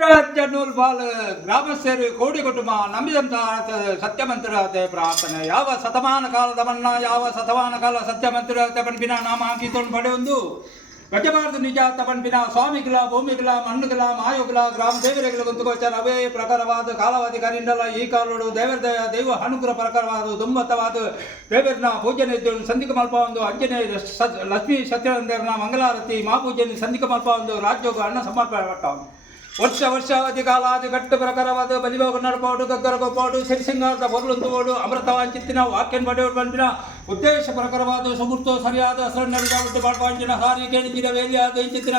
ಚಿತ್ರಜನೂರ್ ಬಾಲ ಗ್ರಾಮಸ್ಥರು ಕೋಡಿ ಕುಟುಂಬ ನಂಬಿದಂತ ಸತ್ಯಮಂತ್ರತೆ ಪ್ರಾರ್ಥನೆ ಯಾವ ಸತಮಾನ ಕಾಲದ ಮನ್ನ ಯಾವ ಶತಮಾನ ಕಾಲ ಸತ್ಯಮಂತ್ರತೆ ಬಿನ ನಾಮ ಹಾಕಿಕೊಂಡು ಪಡೆಯೊಂದು ಗಜಬಾರದು ನಿಜ ತಪನ್ಪಿನ ಸ್ವಾಮಿಗಳ ಭೂಮಿಗಳ ಮಣ್ಣುಗಳ ಮಾಯುಗಳ ಗ್ರಾಮ ದೇವರುಗಳ ಗುಂತುಗೋಚರ ಅವೇ ಪ್ರಕಾರವಾದ ಕಾಲಾವಧಿಕಾರಿಯಿಂದಲ್ಲ ಈ ಕಾಲೋಡು ದೇವರ ದೈವ ಅನುಗ್ರಹ ಪ್ರಕಾರವಾದ ದುಮ್ಮತವಾದ ದೇವರನ ಪೂಜನೆ ಸಂಧಿಕ ಮಲ್ಪ ಒಂದು ಲಕ್ಷ್ಮಿ ಲಕ್ಷ್ಮೀ ಸತ್ಯನಂದರನ ಮಂಗಳಾರತಿ ಮಾ ಮಹಾಪೂಜನೆ ಸಂಧಿಕ ಮಲ್ಪ ಒಂದು ರಾಜ್ಯೋಗ ಅನ್ನ ಸಮರ್ಪಣೆ ವರ್ಷ ವರ್ಷಾವಧಿ ಕಾಲಾದಿ ಗಟ್ಟು ಪ್ರಕಾರವಾದ ಬಲಿಭೋಗ ನಡಪಾಡು ಗಗ್ಗರ ಗೋಪಾಡು ಸಿರಿಸಿಂಗಾರದ ಬರುಳೊಂದುವೋಡು ಅಮೃತವಾಂಚಿತ್ತಿನ ವಾಕ್ಯನ್ ಬಡೆಯೋಡು ಬಂದಿನ ಉದ್ದೇಶ ಪ್ರಕಾರವಾದ ಸುಗುರ್ತು ಸರಿಯಾದ ಸಣ್ಣ ಬಿಟ್ಟು ಬಾಡ್ಪಾಂಚಿನ ಹಾರಿ ಕೇಳಿದಿನ ವೇಲಿ ಆದ ಇಂಚಿತ್ತಿನ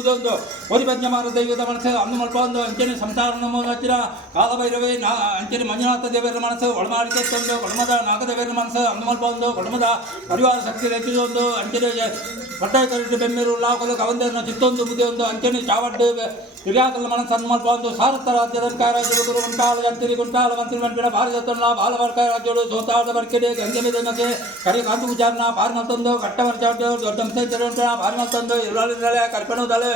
ಎಂಬುದೊಂದು ಓದಿಪಜ್ಞ ಮಾರ ದೈವದ ಮನಸ್ಸು ಅಂದು ಮಲ್ಪ ಒಂದು ಅಂಚನೆ ಸಂಸಾರ ನಮೋದಾಚಿರ ಕಾಲಭೈರವೇ ನಾ ಅಂಚನೆ ಮಂಜುನಾಥ ದೇವರ ಮನಸ್ಸು ಒಳಮಾಡಿಕೆತ್ತೊಂದು ಕೊಡಮದ ನಾಗದೇವರ ಮನಸ್ಸು ಅಂದು ಮಲ್ಪ ಒಂದು ಕೊಡಮದ ಪರಿವಾರ ಶಕ್ತಿ ರಚಿಸೊಂದು ಅಂಚನೆ ಒಟ್ಟಾಯ ಬೆಮ್ಮೆರು ಲಾಗೋದು ಕವಂದನ್ನು ಚಿತ್ತೊಂದು ಬುದ್ಧಿಯೊಂದು ಅಂಚನೆ ಚಾವಡ್ಡು క్రియాకలు మనం సన్మల్పంతో సారథ రాజ్యదంకా రాజ్యులు గుంటాల గంతిరి గుంటాల మంత్రి వెంటన భారతత్వంలో బాలవర్క రాజ్యులు సోతాడ వర్కిడే గంజమిదే మధ్య కరి కాంతు విచారణ పారినల్తందో కట్టవర్చాడు దొడ్డం సేంద్రుంటున్న పారినల్తందో ఇరవై నెల కల్పన దళ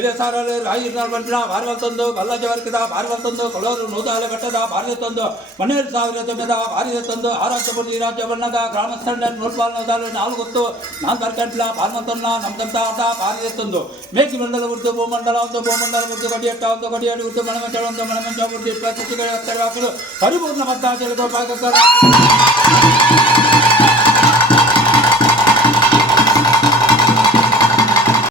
ఎలేసారాలు రాయి వెంటన భారవల్తందో బల్లజ వర్కిద భారవల్తందో కొలూరు నూతాల కట్టద భారతత్వందో మనేరు ಸಾವಿರ ತೊಂಬದ ಭಾರತದಂದು ಆರಾಧ್ಯಪುರಿ ರಾಜ್ಯ ಬಣ್ಣದ ಗ್ರಾಮಸ್ಥರ ನೋಡ್ಪಾಲ್ನದಾರು ನಾಲ್ಗೊತ್ತು ನಾಲ್ಕು ಗಂಟ್ಲ ಭಾರತನ್ನ ನಮ್ದಂತ ಆತ ಭಾರತದಂದು ಮೇಘಿ ಮಂಡಲ ಉರ್ದು ಭೂಮಂಡಲ ಒಂದು ಭೂಮಂಡಲ ఉర్దు కడియట్ట ఉందో కడియాడు ఉర్దు మనమంచాడు ఉందో మనమంచా ఉర్దు ఇట్లా చిట్టుగడి అత్తరాకులు పరిపూర్ణ పద్దాచలతో పాకస్తారు